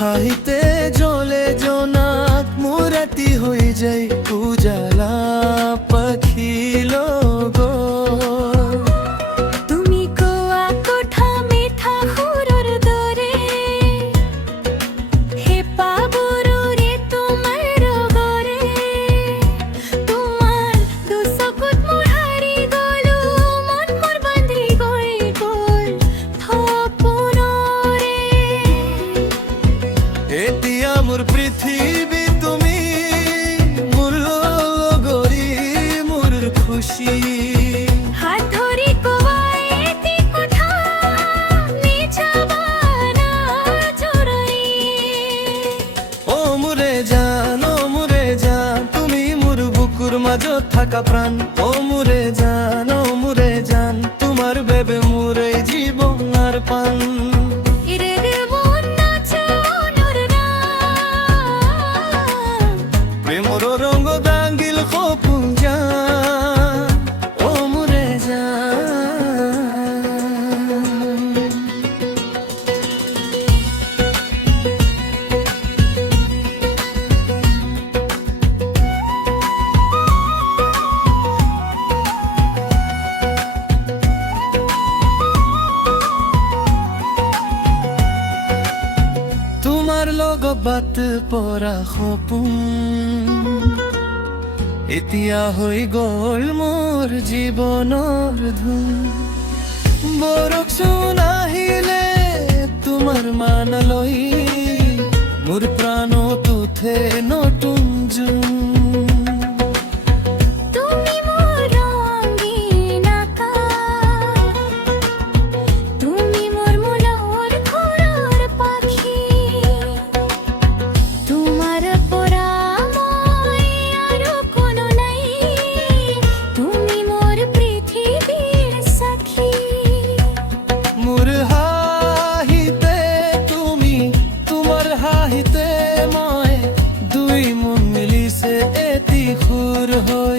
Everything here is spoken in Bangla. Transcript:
হাইতে জ্বলে জোনাক মুরাতি হয়ে যায় উজালা পাখিল গো তুমি কোয়া কোঠা মিঠা হুরর দরে হে পাবুরু রে তোমার গরে তোমার দুসকুত মোর হারি গলু মন মোর বান্ধি গই গল থপনরে এতিয়া মোর পৃথিবী তুমি মোর গরি মোর খুশি হাত ধরি কোয়াই এতি কোঠা নিছাবানা চোরাই ও মুরে জান তুমি মোর বুকুর মাঝত থাকা প্রাণ ও মুরে জান তোমার বেবে মোরে জীবন আর পান ইরে দেবন নাচে অনুর নাম প্রেমর রঙ দাঙ্গিল খপুন জান ও মুরে জান তোমার লগ বাত পৰা সপোন এতিয়া হৈ গ'ল মোৰ জীৱনৰ ধুন বৰষুণ আহিলে তোমাৰ মানলৈ মোৰ প্ৰাণত উঠে নতুন জোন তুমি মোর রঙিন আকাশ তুমি মোর মনোহর ঘোড়ার পাখি তোমার পরাময় আরো কোনো নাই তুমি মোর পৃথিবীর সাক্ষী মোৰ হাঁহিতে তুমি তোমাৰ হাঁহিতে মই দুই মন মিলিছে এটি সুৰ হৈ